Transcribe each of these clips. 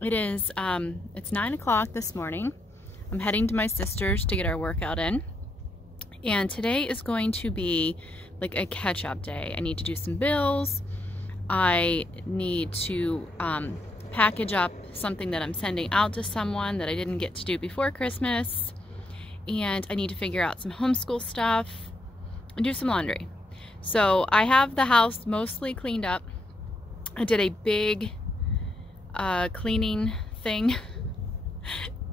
It's 9 o'clock this morning. I'm heading to my sister's to get our workout in. And today is going to be like a catch-up day. I need to do some bills. I need to package up something that I'm sending out to someone that I didn't get to do before Christmas. And I need to figure out some homeschool stuff and do some laundry. So I have the house mostly cleaned up. I did a big cleaning thing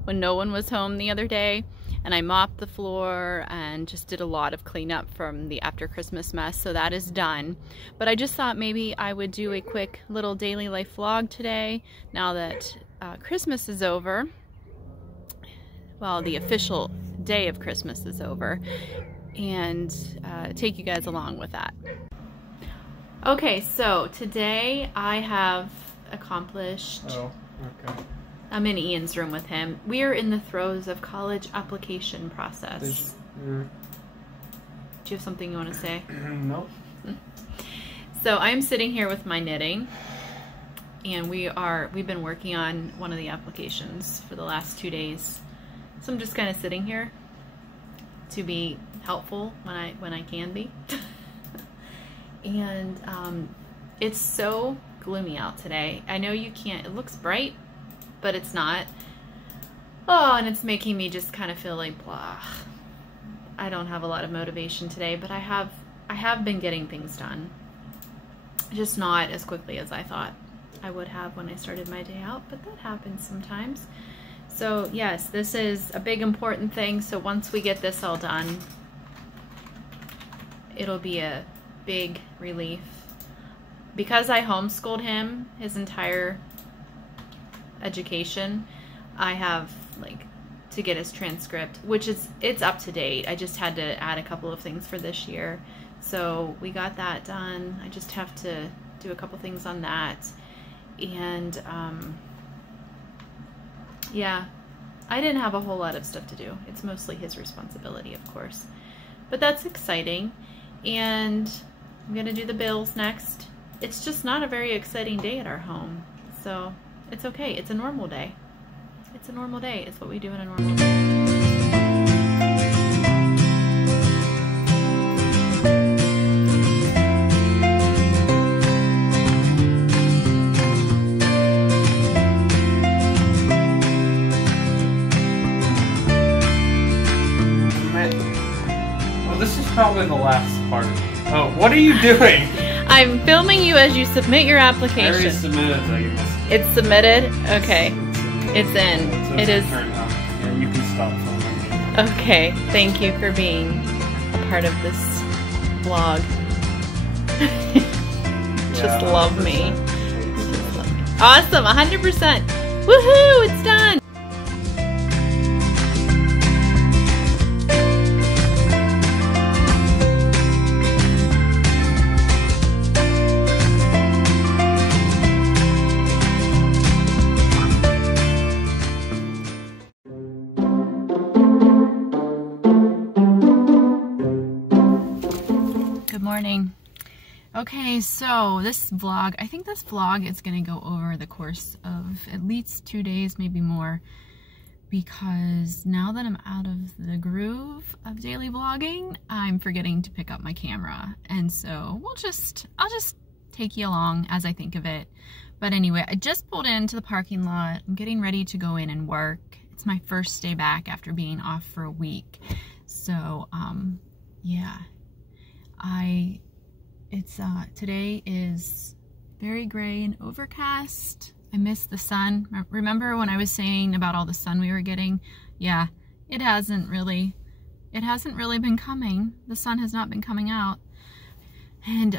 when no one was home the other day, and I mopped the floor and just did a lot of cleanup from the after Christmas mess, so that is done. But I just thought maybe I would do a quick little daily life vlog today now that Christmas is over. Well, the official day of Christmas is over, and take you guys along with that. Okay, so today I have accomplished... Oh, okay. I'm in Ian's room with him. We are in the throes of college application process. Do you have something you want to say? No. So I'm sitting here with my knitting, and we've been working on one of the applications for the last 2 days. So I'm just kind of sitting here to be helpful when I can be. And it's so gloomy out today. I know you can't, it looks bright, but it's not. Oh, and it's making me just kind of feel like blah. I don't have a lot of motivation today, but I have been getting things done. Just not as quickly as I thought I would have when I started my day out, but that happens sometimes. So yes, this is a big important thing. So once we get this all done, it'll be a big relief. Because I homeschooled him his entire education, I have like to get his transcript, which it's up to date. I just had to add a couple of things for this year. So we got that done. I just have to do a couple things on that. And yeah, I didn't have a whole lot of stuff to do. It's mostly his responsibility, of course. But that's exciting. And I'm gonna do the bills next. It's just not a very exciting day at our home. So it's okay. It's a normal day. It's a normal day. It's what we do in a normal day. Well, this is probably the last part. Oh, what are you doing? I'm filming you as you submit your application. I already submitted, so you missed. It's submitted? Okay. It's in. So It is. And you can stop filming. Okay. Thank you for being a part of this vlog. Just love me. Just love me. Awesome. 100%. Woohoo! It's done. Morning. Okay, so this vlog, I think this vlog is going to go over the course of at least 2 days, maybe more, because now that I'm out of the groove of daily vlogging, I'm forgetting to pick up my camera, and so I'll just take you along as I think of it. But anyway, I just pulled into the parking lot. I'm getting ready to go in and work. It's my first day back after being off for a week, so yeah. Today is very gray and overcast. I miss the sun. Remember when I was saying about all the sun we were getting? Yeah, it hasn't really been coming. The sun has not been coming out. And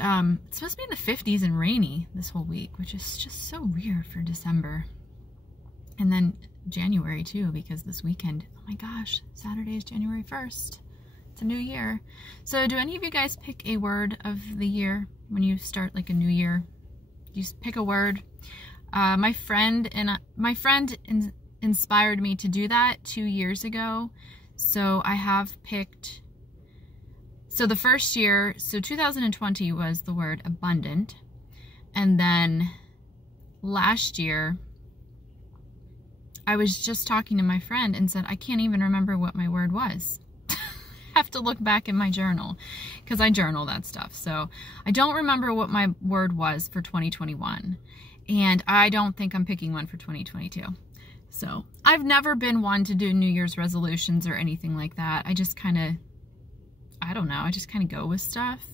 it's supposed to be in the 50s and rainy this whole week, which is just so weird for December. And then January too, because this weekend, oh my gosh, Saturday is January 1st. It's a new year. So do any of you guys pick a word of the year when you start like a new year? You just pick a word. My friend inspired me to do that 2 years ago. So I have picked, so the first year, so 2020 was the word abundant. And then last year I was just talking to my friend and said, I can't even remember what my word was. I have to look back in my journal because I journal that stuff. So I don't remember what my word was for 2021. And I don't think I'm picking one for 2022. So I've never been one to do New Year's resolutions or anything like that. I just kind of, I don't know, I just kind of go with stuff.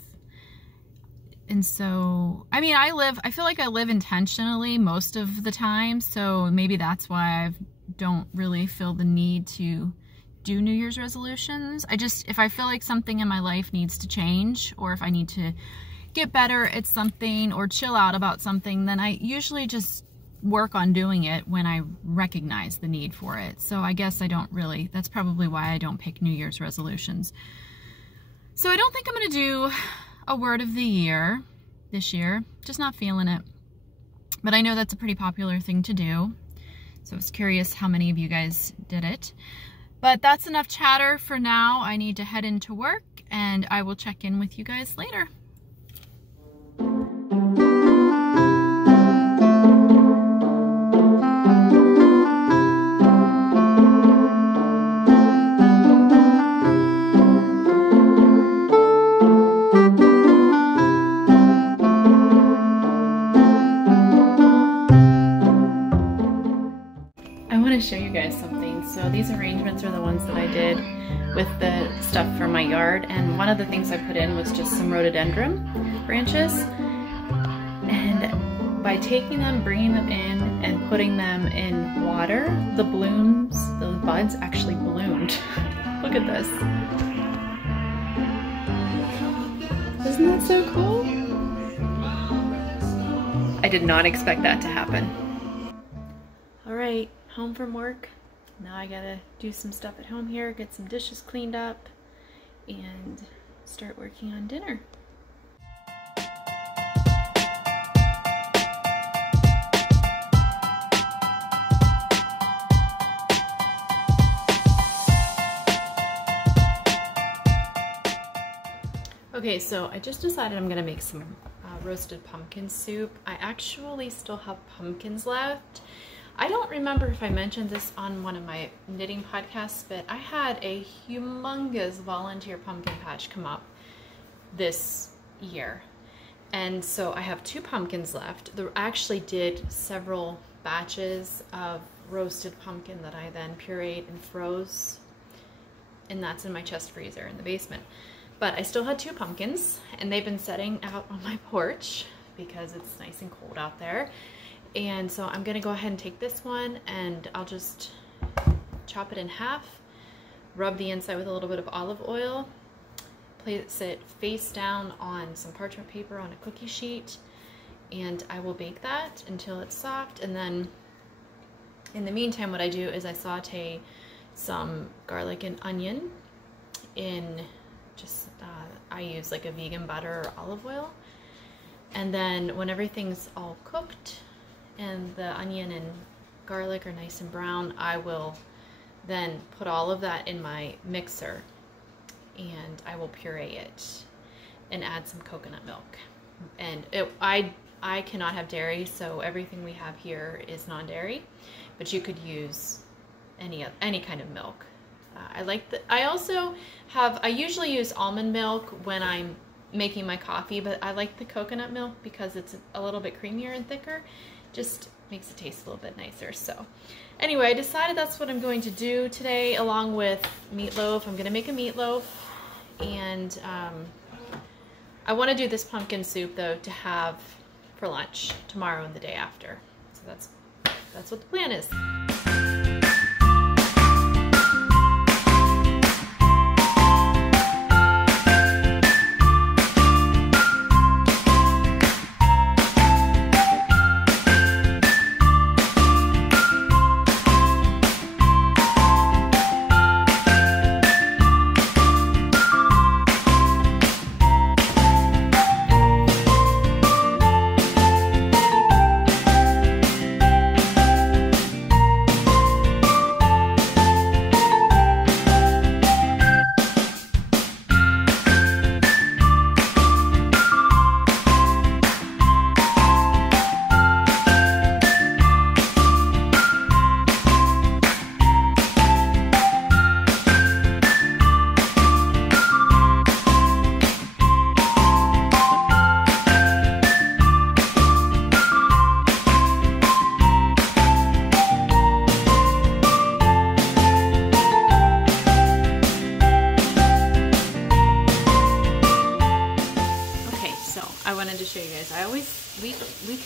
And so, I mean, I feel like I live intentionally most of the time. So maybe that's why I don't really feel the need to do New Year's resolutions. If I feel like something in my life needs to change, or if I need to get better at something or chill out about something, then I usually just work on doing it when I recognize the need for it. So I guess I don't really, that's probably why I don't pick New Year's resolutions. So I don't think I'm going to do a word of the year this year. Just not feeling it. But I know that's a pretty popular thing to do. So I was curious how many of you guys did it. But that's enough chatter for now. I need to head into work, and I will check in with you guys later. To show you guys something. So these arrangements are the ones that I did with the stuff for my yard, and one of the things I put in was just some rhododendron branches, and by taking them, bringing them in and putting them in water, the blooms, the buds actually bloomed. Look at this. Isn't that so cool? I did not expect that to happen. All right, home from work. Now I gotta do some stuff at home here, get some dishes cleaned up, and start working on dinner. Okay, so I just decided I'm gonna make some roasted pumpkin soup. I actually still have pumpkins left. I don't remember if I mentioned this on one of my knitting podcasts, but I had a humongous volunteer pumpkin patch come up this year. And so I have 2 pumpkins left. I actually did several batches of roasted pumpkin that I then pureed and froze. And that's in my chest freezer in the basement. But I still had 2 pumpkins, and they've been sitting out on my porch because it's nice and cold out there. And so I'm gonna go ahead and take this one, and I'll just chop it in half, rub the inside with a little bit of olive oil, place it face down on some parchment paper on a cookie sheet, and I will bake that until it's soft. And then in the meantime, what I do is I saute some garlic and onion in just, I use like a vegan butter or olive oil. And then when everything's all cooked, and the onion and garlic are nice and brown, I will then put all of that in my mixer, and I will puree it and add some coconut milk. And I cannot have dairy, so everything we have here is non-dairy, but you could use any kind of milk. I usually use almond milk when I'm making my coffee, but I like the coconut milk because it's a little bit creamier and thicker. Just makes it taste a little bit nicer. So anyway, I decided that's what I'm going to do today, along with meatloaf. I'm gonna make a meatloaf, and I want to do this pumpkin soup though to have for lunch tomorrow and the day after. So that's what the plan is.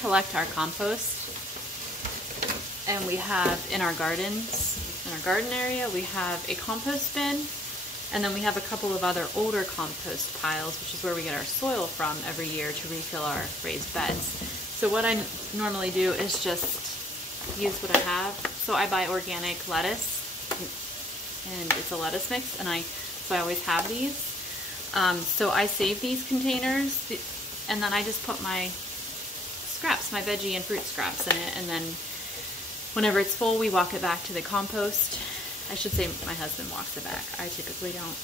collect our compost, and we have in our gardens, in our garden area, we have a compost bin, and then we have a couple of other older compost piles, which is where we get our soil from every year to refill our raised beds. So what I normally do is just use what I have. So I buy organic lettuce, and it's a lettuce mix, and so I always have these. So I save these containers, and then I just put my scraps, my veggie and fruit scraps in it, and then whenever it's full, we walk it back to the compost. I should say my husband walks it back. I typically don't.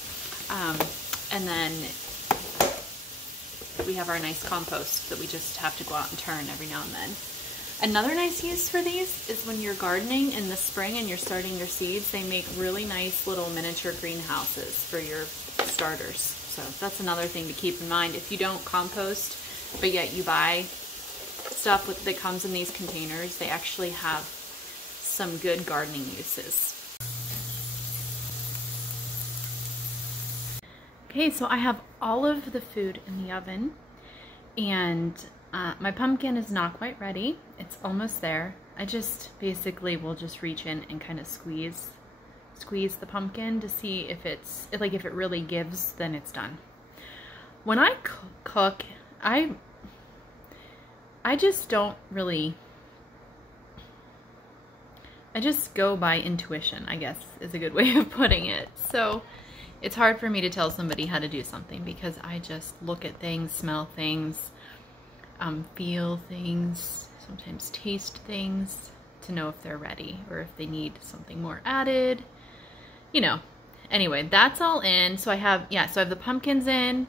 And then we have our nice compost that we just have to go out and turn every now and then. Another nice use for these is when you're gardening in the spring and you're starting your seeds, they make really nice little miniature greenhouses for your starters. So that's another thing to keep in mind. If you don't compost, but yet you buy stuff that comes in these containers, they actually have some good gardening uses. Okay, so I have all of the food in the oven, and my pumpkin is not quite ready. It's almost there. I just basically will just reach in and kind of squeeze the pumpkin to see if it's, like, if it really gives, then it's done. When I cook, I just don't really, I just go by intuition, I guess is a good way of putting it. So it's hard for me to tell somebody how to do something because I just look at things, smell things, feel things, sometimes taste things to know if they're ready or if they need something more added, you know. Anyway, that's all in. So I have, yeah, so I have the pumpkins in,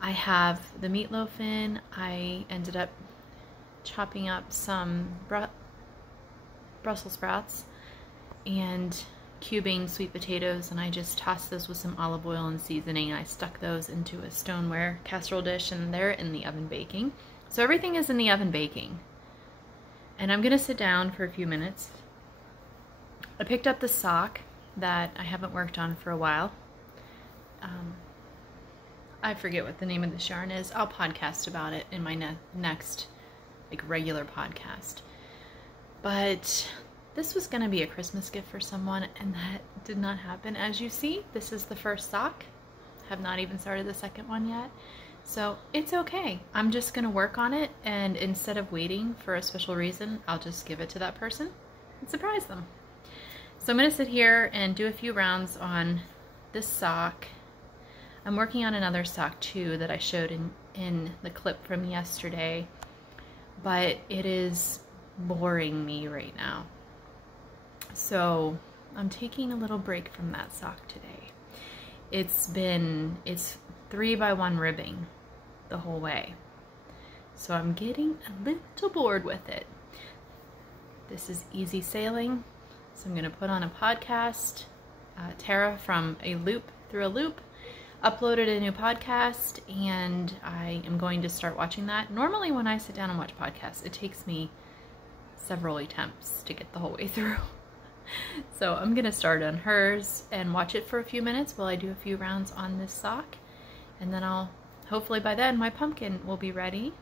I have the meatloaf in. I ended up chopping up some Brussels sprouts and cubing sweet potatoes, and I just tossed those with some olive oil and seasoning. I stuck those into a stoneware casserole dish, and they're in the oven baking. So everything is in the oven baking. And I'm gonna sit down for a few minutes. I picked up the sock that I haven't worked on for a while. I forget what the name of this yarn is. I'll podcast about it in my next like regular podcast. But this was gonna be a Christmas gift for someone, and that did not happen. As you see, this is the first sock. I have not even started the second one yet. So it's okay. I'm just gonna work on it, and instead of waiting for a special reason, I'll just give it to that person and surprise them. So I'm gonna sit here and do a few rounds on this sock. I'm working on another sock too that I showed in the clip from yesterday, but it is boring me right now. So I'm taking a little break from that sock today. It's 3x1 ribbing the whole way. So I'm getting a little bored with it. This is easy sailing. So I'm gonna put on a podcast. Tara from A Loop Through a Loop uploaded a new podcast, and I am going to start watching that. Normally when I sit down and watch podcasts, it takes me several attempts to get the whole way through. So I'm gonna start on hers and watch it for a few minutes while I do a few rounds on this sock, and then hopefully by then my pumpkin will be ready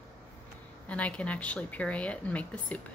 and I can actually puree it and make the soup.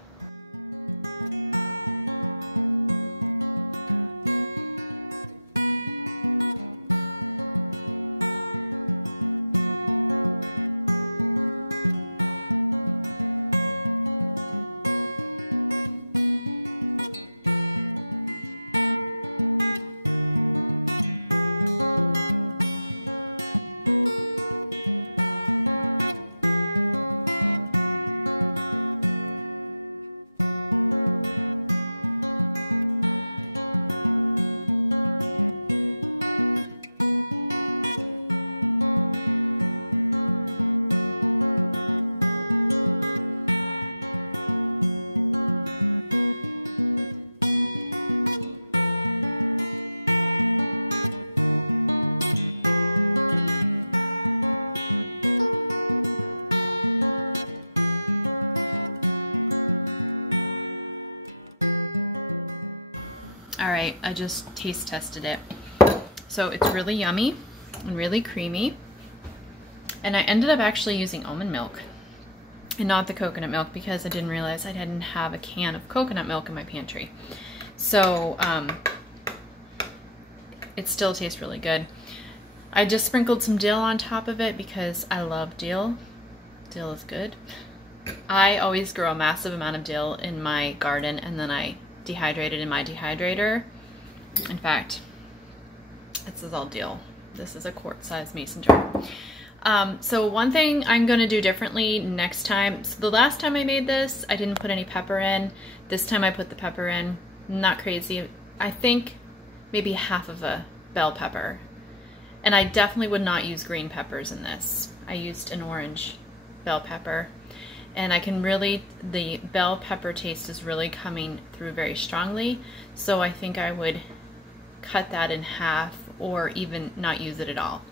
Alright, I just taste tested it. So it's really yummy and really creamy. And I ended up actually using almond milk. and not the coconut milk because I didn't realize I didn't have a can of coconut milk in my pantry. So it still tastes really good. I just sprinkled some dill on top of it because I love dill. Dill is good. I always grow a massive amount of dill in my garden and then I dehydrate it in my dehydrator. In fact, this is all dill. This is a quart-sized mason jar. So one thing I'm going to do differently next time. So the last time I made this, I didn't put any pepper in. This time I put the pepper in. Not crazy. I think maybe half of a bell pepper. And I definitely would not use green peppers in this. I used an orange bell pepper. And I can really, the bell pepper taste is really coming through very strongly. So I think I would cut that in half or even not use it at all.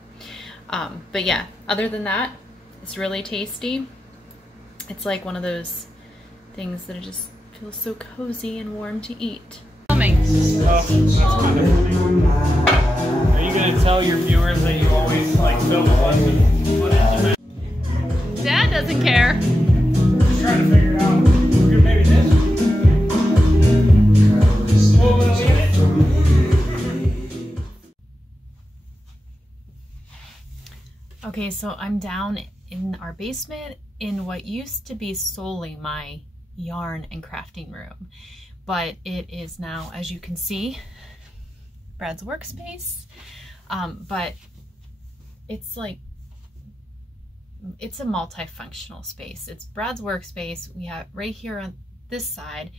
But yeah, other than that, it's really tasty. It's like one of those things that it just feels so cozy and warm to eat. Oh, that's kind of funny. Are you gonna tell your viewers that you always like film it? Dad doesn't care. Just trying to figure out maybe this. Well, we'll leave it. Okay, so I'm down in our basement in what used to be solely my yarn and crafting room, but it is now, as you can see, Brad's workspace. But it's like, it's a multifunctional space. It's Brad's workspace. We have right here on this side,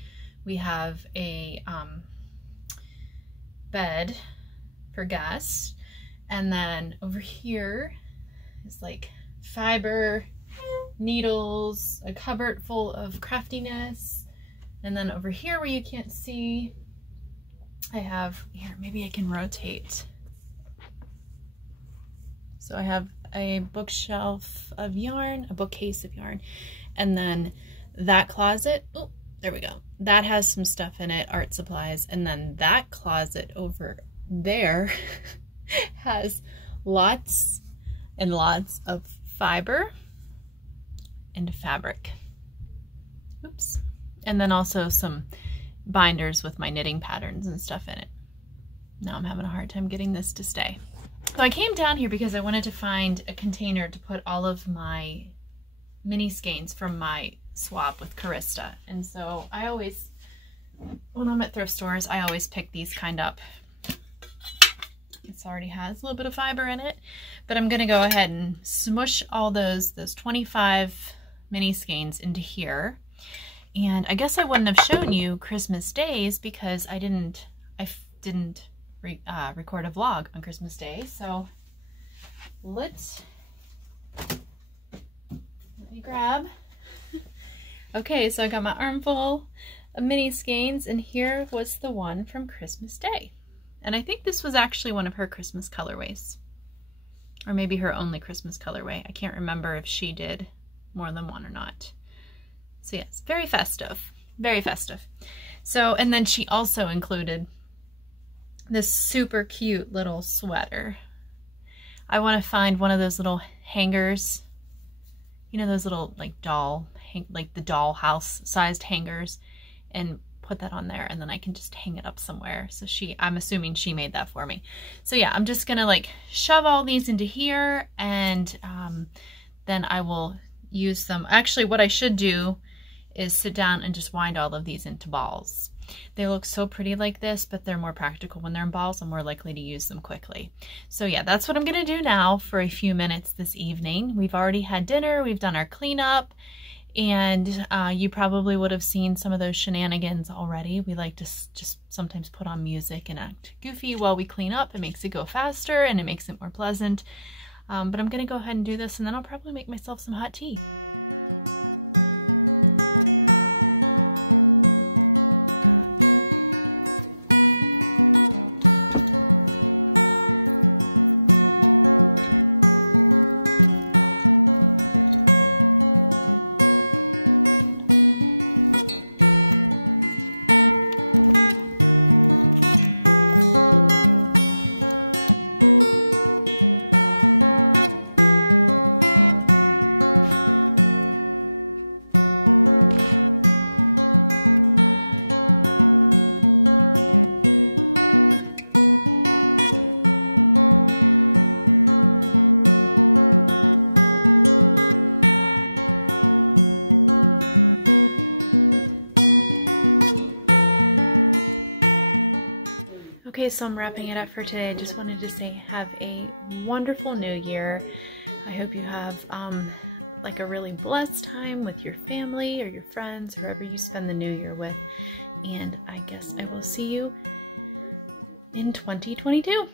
we have a bed for guests, and then over here is like fiber, needles, a cupboard full of craftiness, and then over here where you can't see, I have, here, maybe I can rotate. So I have a bookshelf of yarn, a bookcase of yarn, and then that closet, oh, there we go. That has some stuff in it, art supplies, and then that closet over there has lots and lots of fiber and fabric. Oops. And then also some binders with my knitting patterns and stuff in it. Now I'm having a hard time getting this to stay. So I came down here because I wanted to find a container to put all of my mini skeins from my swap with Carista. And so I always, when I'm at thrift stores, I always pick these kind up. It already has a little bit of fiber in it, but I'm gonna go ahead and smush all those 25 mini skeins into here. And I guess I wouldn't have shown you Christmas days because I didn't record a vlog on Christmas Day. So let me grab. Okay, so I got my armful of mini skeins, and here was the one from Christmas Day. And I think this was actually one of her Christmas colorways, or maybe her only Christmas colorway. I can't remember if she did more than one or not. So yes, very festive, very festive. So, and then she also included this super cute little sweater. I want to find one of those little hangers, you know, those little like like the dollhouse sized hangers, and put that on there, and then I can just hang it up somewhere. So I'm assuming she made that for me. So yeah, I'm just gonna like shove all these into here, and then I will use them. Actually, what I should do is sit down and just wind all of these into balls. They look so pretty like this, but they're more practical when they're in balls. I'm more likely to use them quickly. So yeah, that's what I'm gonna do now for a few minutes this evening. We've already had dinner, we've done our cleanup, and you probably would have seen some of those shenanigans already. We like to just sometimes put on music and act goofy while we clean up. It makes it go faster and it makes it more pleasant. But I'm gonna go ahead and do this, and then I'll probably make myself some hot tea. so I'm wrapping it up for today. I just wanted to say have a wonderful new year. I hope you have like a really blessed time with your family or your friends, whoever you spend the new year with. And I guess I will see you in 2022.